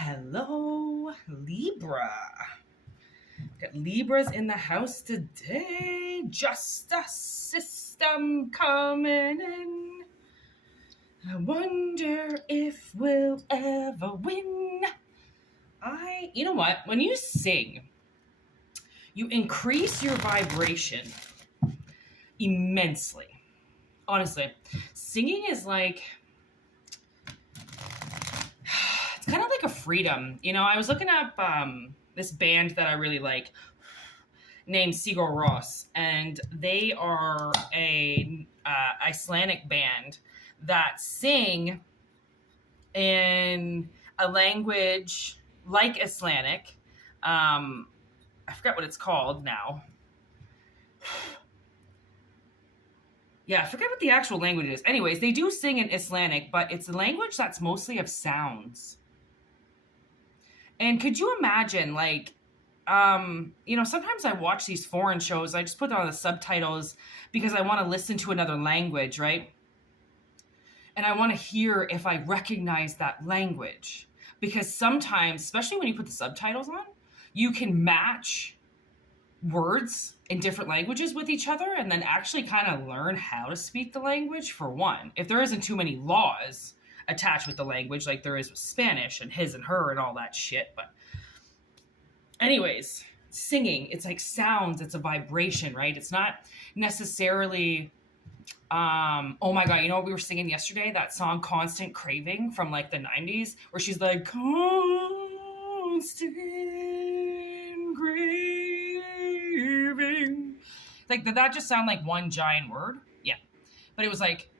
Hello, Libra. Got Libras in the house today. Justice system coming in. I wonder if we'll ever win. You know what? When you sing, you increase your vibration immensely. Honestly, singing is like, it's kind of like a freedom. You know, I was looking up this band that I really like named Sigur Rós, and they are a Icelandic band that sing in a language like Icelandic. I forget what it's called now. Yeah, I forget what the actual language is. Anyways, they do sing in Icelandic, but it's a language that's mostly of sounds. And could you imagine, like, sometimes I watch these foreign shows. I just put on the subtitles because I want to listen to another language, right? And I want to hear if I recognize that language. Because sometimes, especially when you put the subtitles on, you can match words in different languages with each other and then actually kind of learn how to speak the language, for one. If there isn't too many laws attached with the language like there is with Spanish and his and her and all that shit. But anyways, singing, it's like sounds, it's a vibration, right? It's not necessarily oh my god, you know what we were singing yesterday? That song Constant Craving from like the 90s, where she's like, constant craving. Like, did that just sound like one giant word? Yeah. But it was like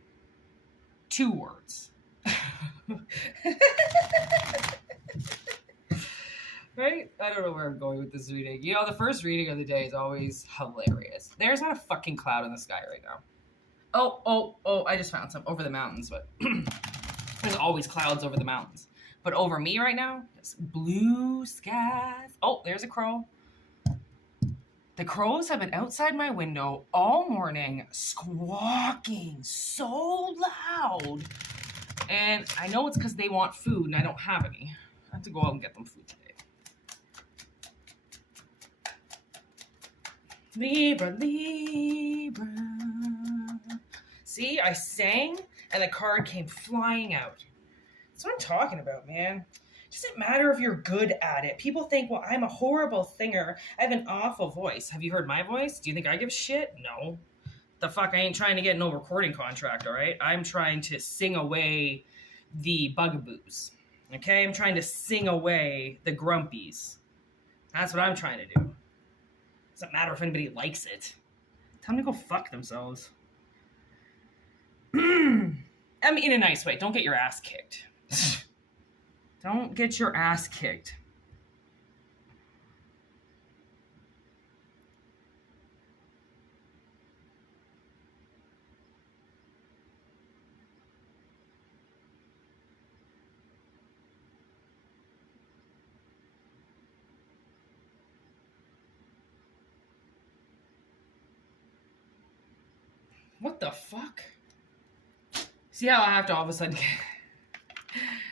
two words. Right? I don't know where I'm going with this reading. You know, the first reading of the day is always hilarious. There's not a fucking cloud in the sky right now. Oh, I just found some over the mountains, but there's always clouds over the mountains. But over me right now, it's blue skies. Oh, there's a crow. The crows have been outside my window all morning, squawking so loud. And I know it's because they want food and I don't have any. I have to go out and get them food today. Libra, Libra. See, I sang and the card came flying out. That's what I'm talking about, man. It doesn't matter if you're good at it. People think, well, I'm a horrible singer. I have an awful voice. Have you heard my voice? Do you think I give a shit? No. The fuck, I ain't trying to get no recording contract, all right? I'm trying to sing away the bugaboos, okay? I'm trying to sing away the grumpies. That's what I'm trying to do. Doesn't matter if anybody likes it. Tell them to go fuck themselves. I mean, in a nice way. Don't get your ass kicked. Don't get your ass kicked. What the fuck? See how I have to all of a sudden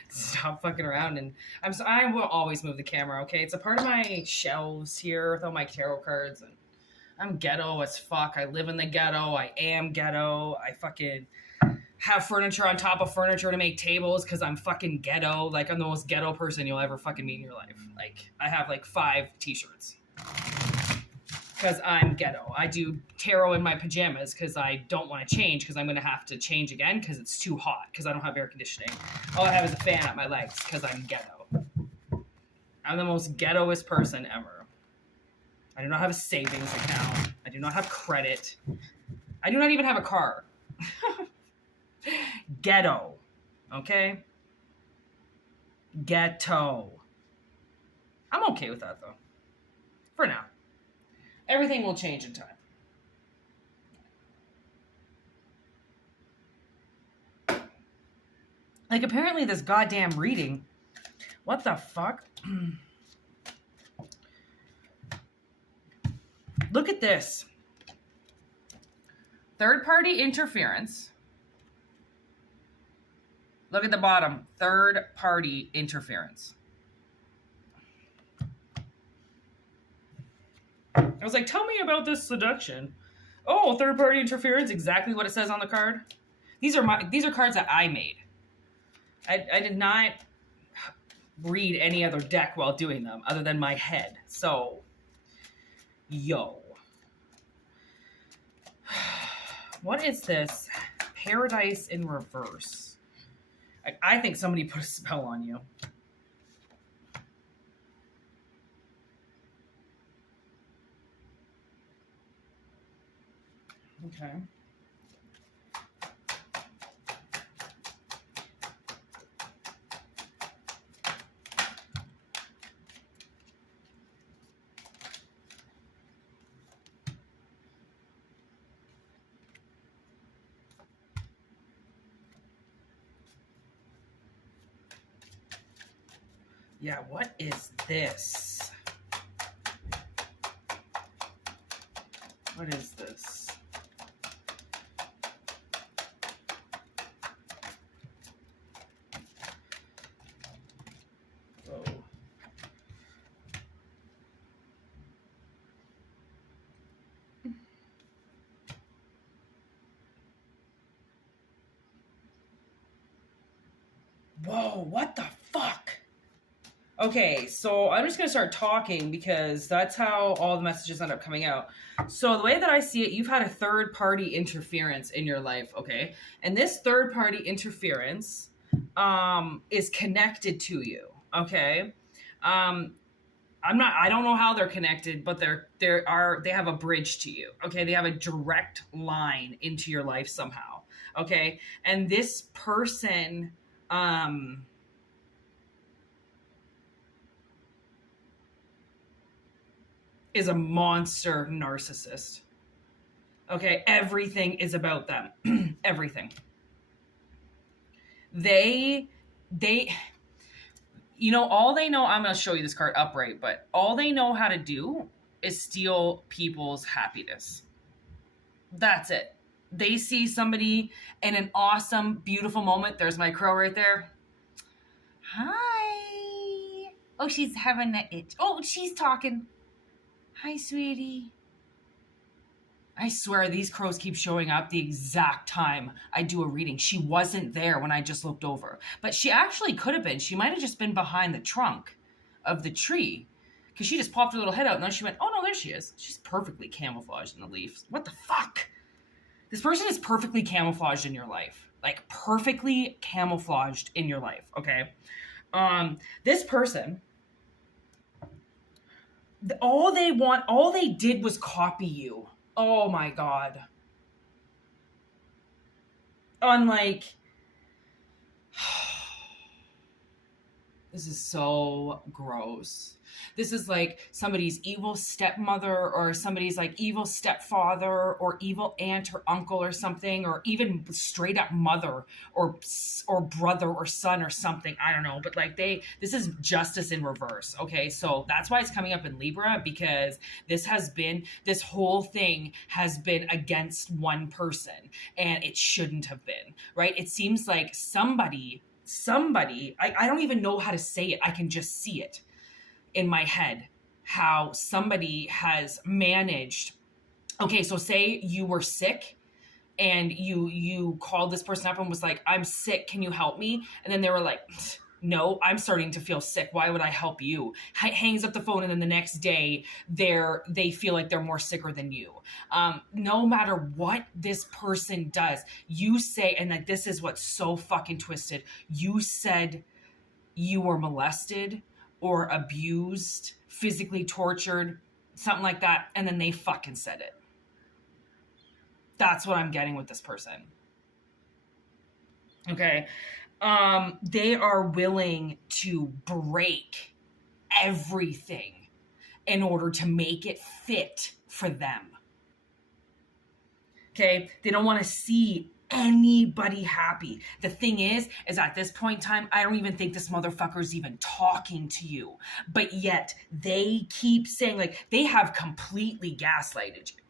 stop fucking around, and I will always move the camera, okay? It's a part of my shelves here with all my tarot cards, and I'm ghetto as fuck. I live in the ghetto. I am ghetto. I fucking have furniture on top of furniture to make tables because I'm fucking ghetto. Like, I'm the most ghetto person you'll ever fucking meet in your life. Like, I have like 5 t-shirts because I'm ghetto. I do tarot in my pajamas because I don't want to change because I'm going to have to change again because it's too hot because I don't have air conditioning. All I have is a fan at my legs because I'm ghetto. I'm the most ghettoest person ever. I do not have a savings account. I do not have credit. I do not even have a car. Ghetto. Okay? Ghetto. I'm okay with that though. For now. Everything will change in time. Like, apparently this goddamn reading. What the fuck? Look at this. Third-party interference. Look at the bottom. Third-party interference. I was like, tell me about this seduction. Oh, third-party interference, exactly what it says on the card. These are cards that I made. I did not read any other deck while doing them other than my head. So, yo. What is this? Paradise in reverse. I think somebody put a spell on you. Okay. Yeah, what is this? What is this? Whoa. Whoa, what the fuck? Okay, so I'm just going to start talking because that's how all the messages end up coming out. So the way that I see it, you've had a third-party interference in your life, okay? And this third-party interference is connected to you, okay? I don't know how they're connected, but they have a bridge to you, okay? They have a direct line into your life somehow, okay? And this person is a monster narcissist. Okay, everything is about them. Everything. They you know, all they know, I'm going to show you this card upright, but all they know how to do is steal people's happiness. That's it. They see somebody in an awesome, beautiful moment. There's my crow right there. Hi. Oh, she's having an itch. Oh, she's talking. Hi, sweetie. I swear these crows keep showing up the exact time I do a reading. She wasn't there when I just looked over. But she actually could have been. She might have just been behind the trunk of the tree. Because she just popped her little head out and then she went, oh no, there she is. She's perfectly camouflaged in the leaves. What the fuck? This person is perfectly camouflaged in your life. Like, perfectly camouflaged in your life, okay? This person, all they did was copy you. Oh my God. Unlike, this is so gross. This is like somebody's evil stepmother or somebody's like evil stepfather or evil aunt or uncle or something, or even straight up mother or brother or son or something. I don't know. But like this is justice in reverse. Okay. So that's why it's coming up in Libra, because this whole thing has been against one person and it shouldn't have been, right? It seems like somebody, I don't even know how to say it. I can just see it in my head, how somebody has managed. Okay, so say you were sick and you called this person up and was like, I'm sick, can you help me? And then they were like, no, I'm starting to feel sick, why would I help you? Hangs up the phone, and then the next day they feel like they're more sicker than you. No matter what this person does, you say, and like this is what's so fucking twisted, you said you were molested or abused, physically tortured, something like that, and then they fucking said it. That's what I'm getting with this person. Okay. They are willing to break everything in order to make it fit for them. Okay. They don't want to see anybody happy. The thing is at this point in time, I don't even think this motherfucker's even talking to you. But yet they keep saying, like, they have completely gaslighted you.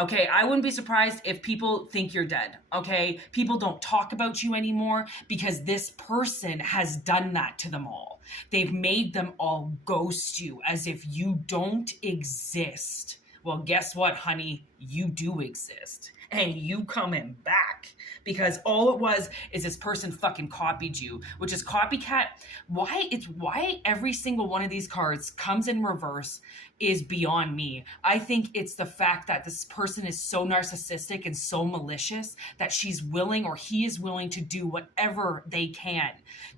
Okay, I wouldn't be surprised if people think you're dead. Okay, people don't talk about you anymore because this person has done that to them all. They've made them all ghost you as if you don't exist. Well, guess what, honey? You do exist. And you coming back. Because all it was is this person fucking copied you, which is copycat. Why every single one of these cards comes in reverse is beyond me. I think it's the fact that this person is so narcissistic and so malicious that she's willing, or he is willing, to do whatever they can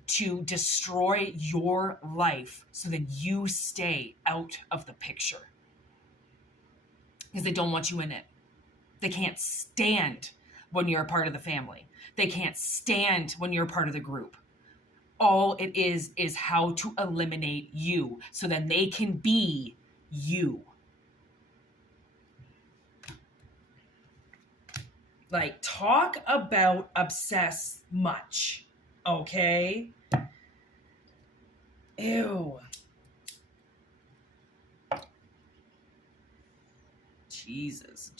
to destroy your life so that you stay out of the picture. Because they don't want you in it. They can't stand when you're a part of the family. They can't stand when you're a part of the group. All it is how to eliminate you so then they can be you. Like, talk about obsess much, okay? Ew. Jesus.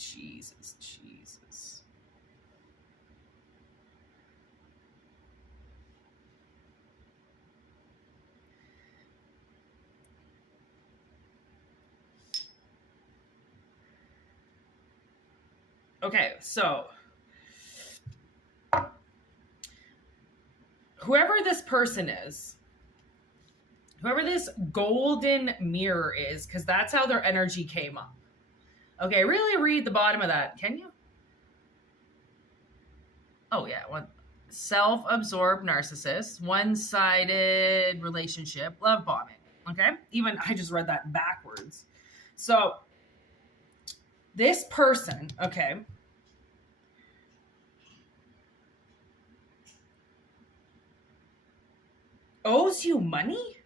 Okay, so whoever this person is, whoever this golden mirror is, because that's how their energy came up. Okay, really read the bottom of that. Can you? Oh, yeah. Self-absorbed narcissist, one-sided relationship, love bombing. Okay? Even I just read that backwards. So, this person, okay, owes you money?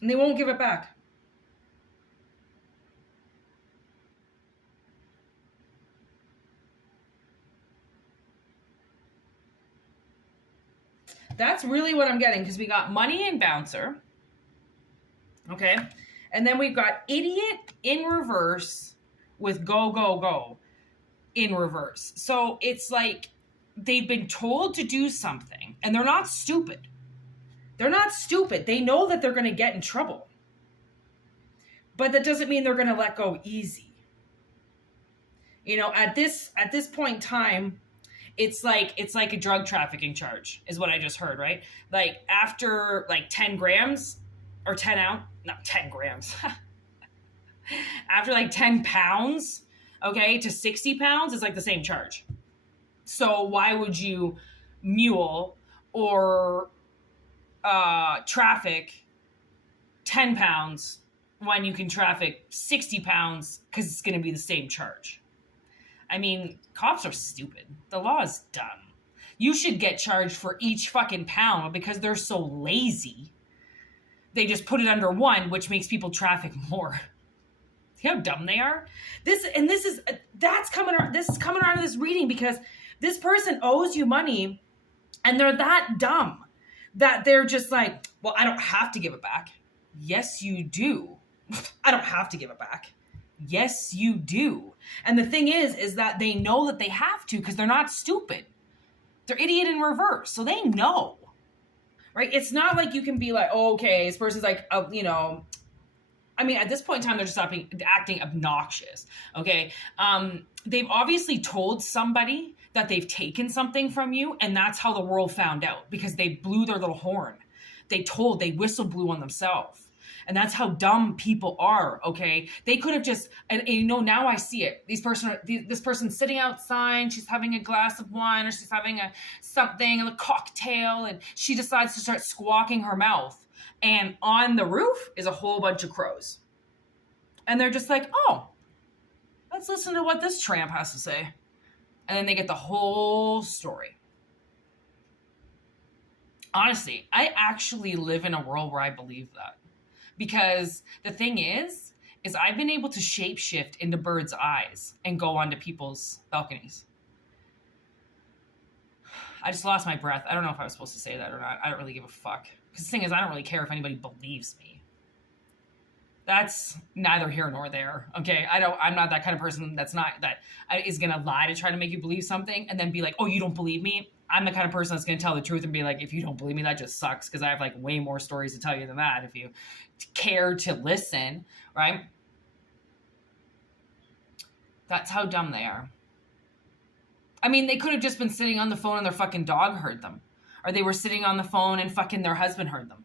And they won't give it back. That's really what I'm getting, because we got money and bouncer. Okay? And then we've got idiot in reverse with go in reverse. So it's like they've been told to do something, and they're not stupid. They're not stupid. They know that they're going to get in trouble. But that doesn't mean they're going to let go easy. You know, at this point in time, it's like a drug trafficking charge is what I just heard, right? Like after like 10 grams or 10 ounce, not 10 grams. After like 10 pounds, okay, to 60 pounds is like the same charge. So why would you mule or traffic 10 pounds when you can traffic 60 pounds because it's going to be the same charge? I mean, cops are stupid. The law is dumb. You should get charged for each fucking pound, because they're so lazy. They just put it under one, which makes people traffic more. See how dumb they are? This is coming around to this reading, because this person owes you money, and they're that dumb that they're just like, well, I don't have to give it back. Yes, you do. I don't have to give it back. Yes, you do. And the thing is that they know that they have to, because they're not stupid. They're idiot in reverse. So they know, right? It's not like you can be like, oh, okay, this person's like, you know, I mean, at this point in time, they're just acting obnoxious. Okay. They've obviously told somebody that they've taken something from you, and that's how the world found out, because they blew their little horn. They whistle blew on themselves. And that's how dumb people are, okay? They could have just, and you know, now I see it. This person's sitting outside, she's having a glass of wine, or she's having a cocktail, and she decides to start squawking her mouth. And on the roof is a whole bunch of crows. And they're just like, oh, let's listen to what this tramp has to say. And then they get the whole story. Honestly, I actually live in a world where I believe that. Because the thing is I've been able to shapeshift into birds' eyes and go onto people's balconies. I just lost my breath. I don't know if I was supposed to say that or not. I don't really give a fuck. Because the thing is, I don't really care if anybody believes me. That's neither here nor there. Okay. I'm not that kind of person that is going to lie to try to make you believe something and then be like, oh, you don't believe me? I'm the kind of person that's going to tell the truth and be like, if you don't believe me, that just sucks. Cause I have like way more stories to tell you than that. If you care to listen, right? That's how dumb they are. I mean, they could have just been sitting on the phone and their fucking dog heard them. Or they were sitting on the phone and fucking their husband heard them.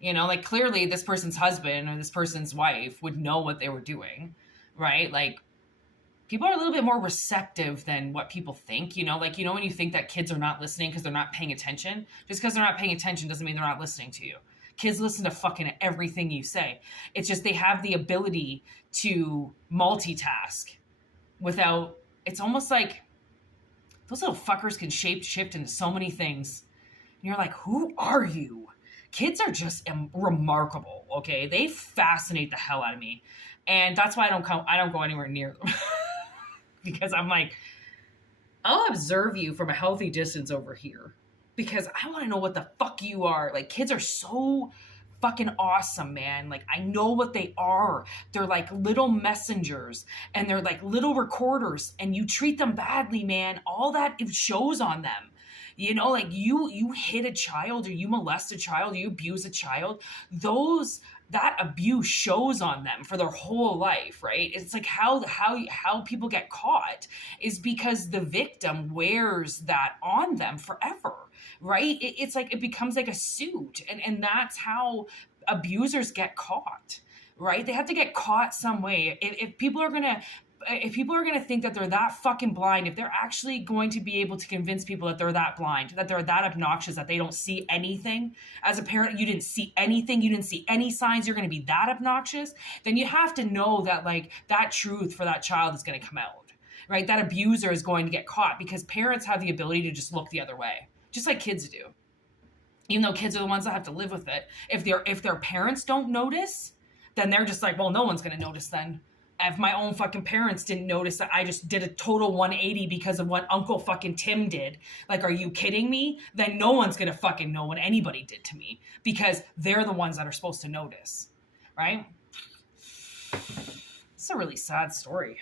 You know, like clearly this person's husband or this person's wife would know what they were doing, right? Like people are a little bit more receptive than what people think, you know, like, you know, when you think that kids are not listening because they're not paying attention, just because they're not paying attention doesn't mean they're not listening to you. Kids listen to fucking everything you say. It's just they have the ability to multitask without, it's almost like those little fuckers can shift into so many things. And you're like, who are you? Kids are just remarkable, okay? They fascinate the hell out of me. And that's why I don't go anywhere near them. Because I'm like, I'll observe you from a healthy distance over here. Because I want to know what the fuck you are. Like, kids are so fucking awesome, man. Like, I know what they are. They're like little messengers. And they're like little recorders. And you treat them badly, man. All that it shows on them. You know, like you hit a child or you molest a child, you abuse a child, that abuse shows on them for their whole life, right? It's like how people get caught is because the victim wears that on them forever, right? It's like it becomes like a suit, and that's how abusers get caught, right? They have to get caught some way. If people are gonna think that they're that fucking blind, if they're actually going to be able to convince people that they're that blind, that they're that obnoxious, that they don't see anything, as a parent, you didn't see anything, you didn't see any signs, you're going to be that obnoxious, then you have to know that like that truth for that child is going to come out, right? That abuser is going to get caught because parents have the ability to just look the other way, just like kids do. Even though kids are the ones that have to live with it. If their parents don't notice, then they're just like, well, no one's going to notice then. If my own fucking parents didn't notice that I just did a total 180 because of what Uncle fucking Tim did, like, are you kidding me? Then no one's gonna fucking know what anybody did to me because they're the ones that are supposed to notice, right? It's a really sad story.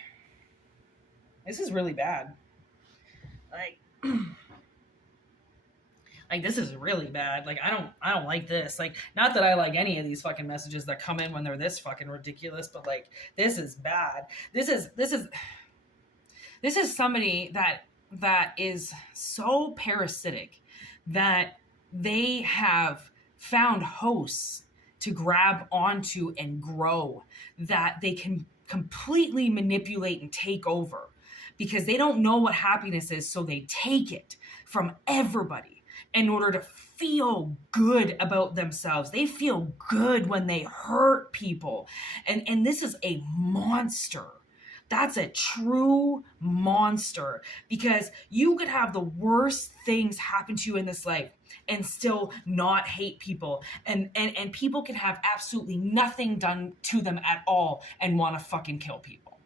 This is really bad. Like, this is really bad. Like, I don't like this. Like, not that I like any of these fucking messages that come in when they're this fucking ridiculous, but like, this is bad. This is somebody that is so parasitic that they have found hosts to grab onto and grow, that they can completely manipulate and take over because they don't know what happiness is. So they take it from everybody in order to feel good about themselves. They feel good when they hurt people. And this is a monster. That's a true monster because you could have the worst things happen to you in this life and still not hate people. And people can have absolutely nothing done to them at all and want to fucking kill people.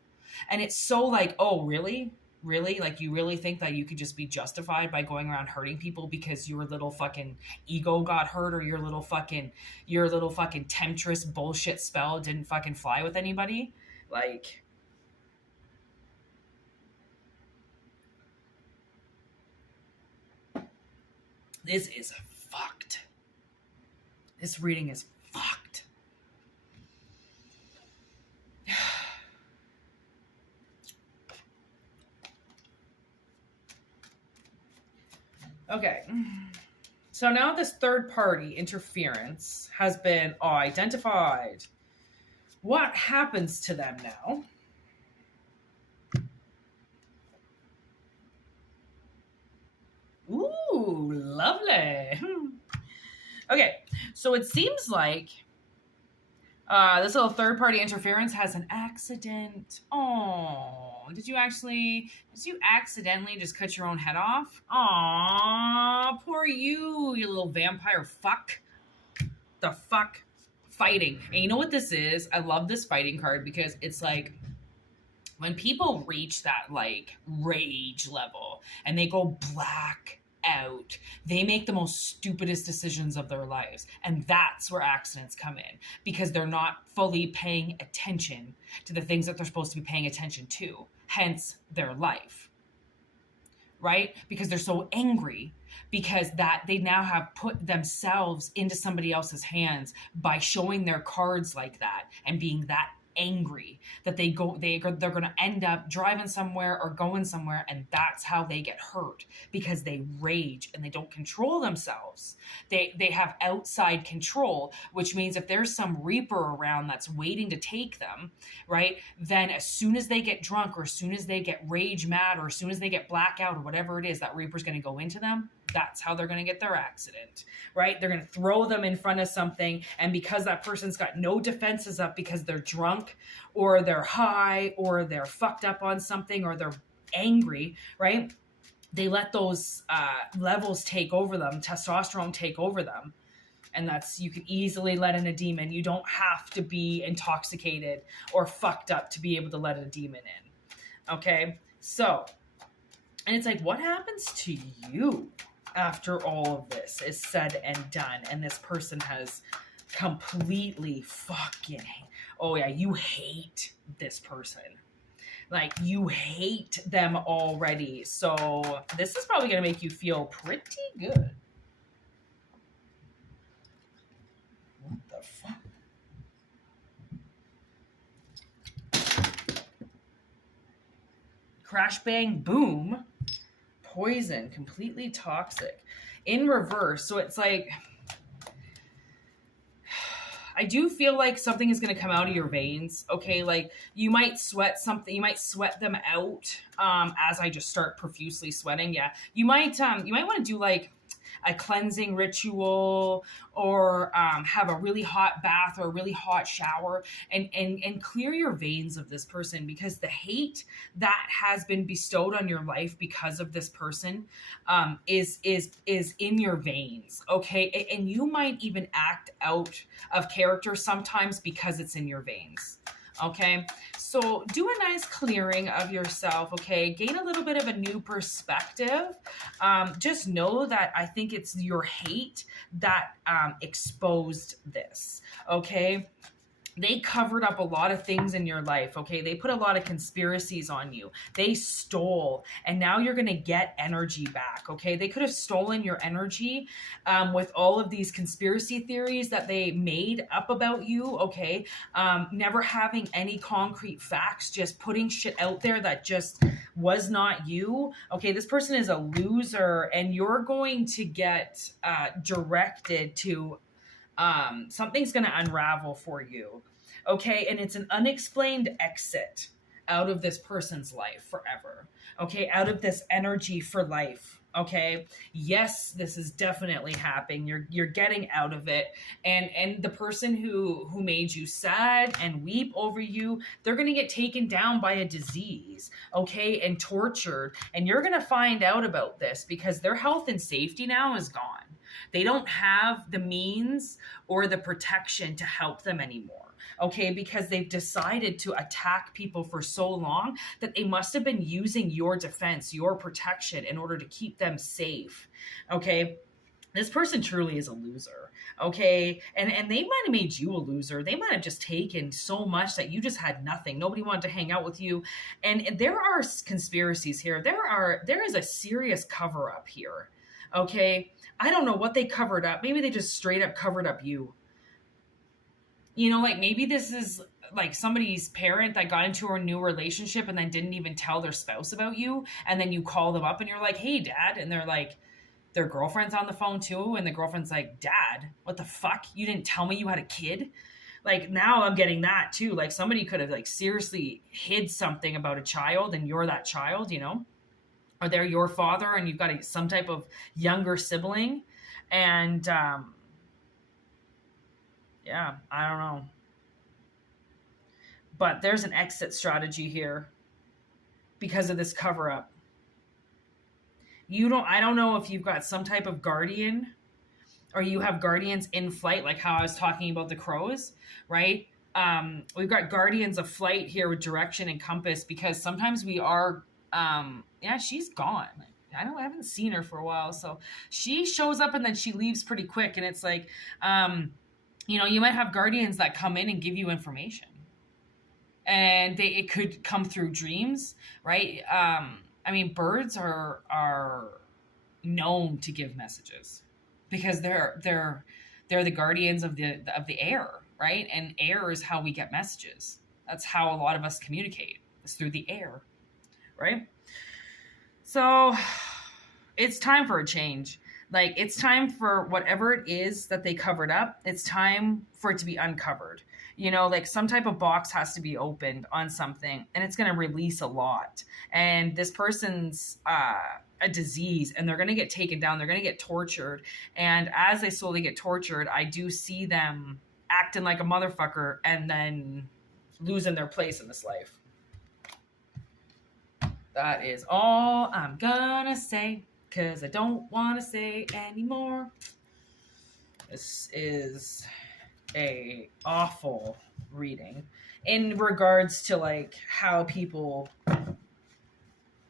And it's so like, oh, really? Really? Like, you really think that you could just be justified by going around hurting people because your little fucking ego got hurt or your little fucking temptress bullshit spell didn't fucking fly with anybody? Like, this is fucked. This reading is fucked. Okay, so now this third-party interference has been identified. What happens to them now? Ooh, lovely. Okay, so it seems like this little third-party interference has an accident. Oh, did you accidentally just cut your own head off? Aw, poor you little vampire fuck. The fuck? Fighting. And you know what this is? I love this fighting card because it's like when people reach that like rage level and they go black out. They make the most stupidest decisions of their lives. And that's where accidents come in, because they're not fully paying attention to the things that they're supposed to be paying attention to, hence their life. Right? Because they're so angry, because that they now have put themselves into somebody else's hands by showing their cards like that and being that angry that they're going to end up driving somewhere or going somewhere, and that's how they get hurt, because they rage and they don't control themselves. They have outside control, which means if there's some reaper around that's waiting to take them, right, then as soon as they get drunk, or as soon as they get rage mad, or as soon as they get blackout, or whatever it is, that reaper's going to go into them. That's how they're going to get their accident, right? They're going to throw them in front of something, and because that person's got no defenses up, because they're drunk or they're high or they're fucked up on something or they're angry, right? They let those levels take over them, testosterone take over them. And that's, you can easily let in a demon. You don't have to be intoxicated or fucked up to be able to let a demon in. Okay? So, and it's like, what happens to you after all of this is said and done, and this person has completely fucking, oh yeah, you hate this person. Like, you hate them already. So this is probably going to make you feel pretty good. What the fuck? Crash, bang, boom. Poison, completely toxic. In reverse. So it's like, I do feel like something is going to come out of your veins. Okay. Like, you might sweat something, you might sweat them out. As I just start profusely sweating. Yeah. You might want to do like a cleansing ritual, or have a really hot bath or a really hot shower, and clear your veins of this person, because the hate that has been bestowed on your life because of this person is in your veins. Okay. And you might even act out of character sometimes because it's in your veins. Okay, so do a nice clearing of yourself. Okay, gain a little bit of a new perspective. Just know that I think it's your hate that exposed this. Okay. They covered up a lot of things in your life, okay? They put a lot of conspiracies on you. They stole, and now you're going to get energy back, okay? They could have stolen your energy with all of these conspiracy theories that they made up about you, okay? Never having any concrete facts, just putting shit out there that just was not you, okay? This person is a loser, and you're going to get directed to something's going to unravel for you. Okay. And it's an unexplained exit out of this person's life forever. Okay. Out of this energy for life. Okay. Yes, this is definitely happening. You're getting out of it. And the person who made you sad and weep over you, they're going to get taken down by a disease. Okay. And tortured. And you're going to find out about this, because their health and safety now is gone. They don't have the means or the protection to help them anymore. Okay, because they've decided to attack people for so long that they must have been using your defense, your protection, in order to keep them safe. Okay, this person truly is a loser. Okay, and they might have made you a loser. They might have just taken so much that you just had nothing. Nobody wanted to hang out with you. And there are conspiracies here. There is a serious cover up here. Okay, I don't know what they covered up. Maybe they just straight up covered up you. You know, like maybe this is like somebody's parent that got into a new relationship and then didn't even tell their spouse about you. And then you call them up and you're like, hey, Dad. And they're like, their girlfriend's on the phone too. And the girlfriend's like, Dad, what the fuck? You didn't tell me you had a kid? Like, now I'm getting that too. Like, somebody could have like seriously hid something about a child, and you're that child, you know? Or they're your father and you've got some type of younger sibling. And yeah, I don't know. But there's an exit strategy here because of this cover up. I don't know if you've got some type of guardian, or you have guardians in flight, like how I was talking about the crows, right? We've got guardians of flight here with direction and compass, because sometimes we are, yeah, she's gone. I haven't seen her for a while. So she shows up and then she leaves pretty quick. And it's like, you might have guardians that come in and give you information. And it could come through dreams, right? Birds are known to give messages because they're the guardians of the air, right? And air is how we get messages. That's how a lot of us communicate, is through the air, right? So it's time for a change. Like, it's time for whatever it is that they covered up. It's time for it to be uncovered. Like some type of box has to be opened on something, and it's going to release a lot. And this person's a disease, and they're going to get taken down. They're going to get tortured. And as they slowly get tortured, I do see them acting like a motherfucker and then losing their place in this life. That is all I'm gonna say, because I don't want to say anymore. This is a awful reading in regards to like how people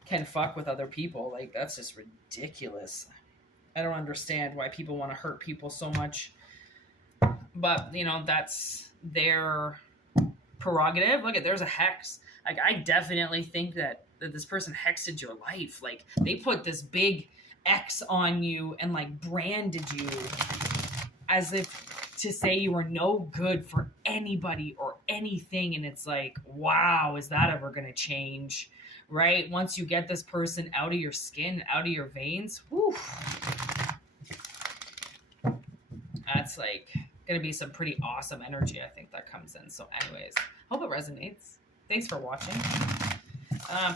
can fuck with other people. Like, that's just ridiculous. I don't understand why people want to hurt people so much, but that's their prerogative. Look, there's a hex. Like, I definitely think that this person hexed your life. Like, they put this big X on you and like branded you as if to say you were no good for anybody or anything. And it's like, wow, is that ever going to change? Right? Once you get this person out of your skin, out of your veins, whew, that's like going to be some pretty awesome energy, I think, that comes in. So anyways, hope it resonates. Thanks for watching.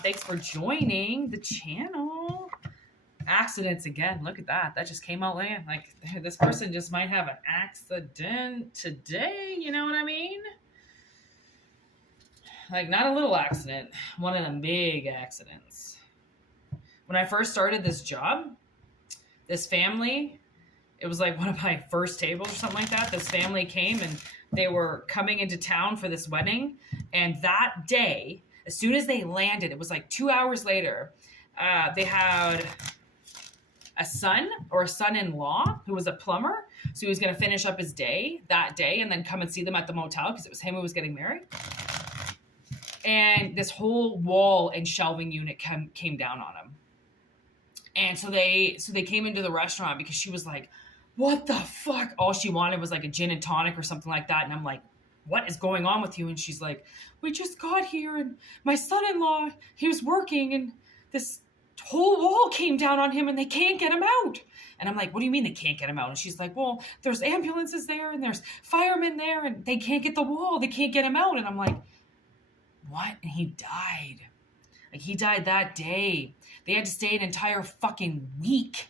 Thanks for joining the channel. Accidents again. Look at that. That just came out late. Like, this person just might have an accident today. You know what I mean? Like, not a little accident. One of them big accidents. When I first started this job, this family, it was like one of my first tables or something like that. This family came and they were coming into town for this wedding. And that day, as soon as they landed, it was like 2 hours later, they had a son or a son-in-law who was a plumber. So he was going to finish up his day that day and then come and see them at the motel because it was him who was getting married. And this whole wall and shelving unit came down on him. And so they came into the restaurant because she was like, what the fuck? All she wanted was like a gin and tonic or something like that. And I'm like, what is going on with you? And she's like, we just got here and my son-in-law, he was working and this whole wall came down on him and they can't get him out. And I'm like, what do you mean they can't get him out? And she's like, well, there's ambulances there and there's firemen there and they can't get the wall. They can't get him out. And I'm like, what? And he died. Like, he died that day. They had to stay an entire fucking week.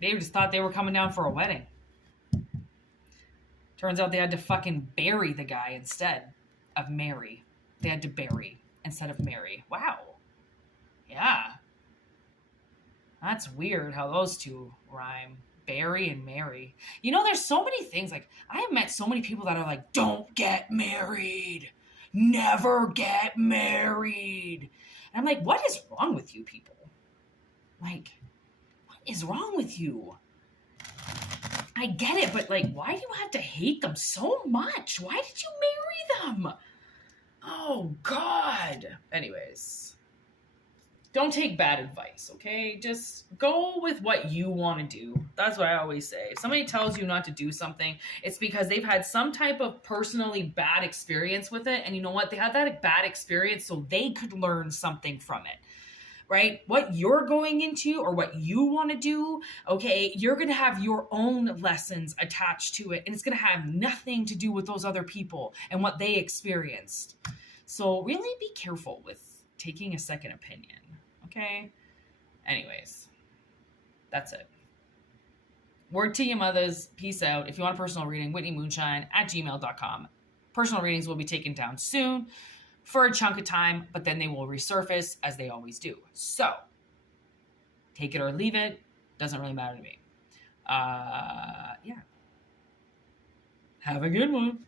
They just thought they were coming down for a wedding. Turns out they had to fucking bury the guy instead of marry. They had to bury instead of marry. Wow. Yeah. That's weird how those two rhyme. Bury and marry. There's so many things. Like, I have met so many people that are like, don't get married. Never get married. And I'm like, what is wrong with you people? Like, what is wrong with you? I get it, but like, why do you have to hate them so much? Why did you marry them? Oh, God. Anyways. Don't take bad advice, okay? Just go with what you want to do. That's what I always say. If somebody tells you not to do something, it's because they've had some type of personally bad experience with it. And you know what? They had that bad experience so they could learn something from it, right? What you're going into or what you want to do, okay, you're going to have your own lessons attached to it. And it's going to have nothing to do with those other people and what they experienced. So really be careful with taking a second opinion. Okay. Anyways, that's it. Word to your mothers. Peace out. If you want a personal reading, whitneymoonshine@gmail.com. Personal readings will be taken down soon for a chunk of time, but then they will resurface as they always do. So take it or leave it. Doesn't really matter to me. Yeah. Have a good one.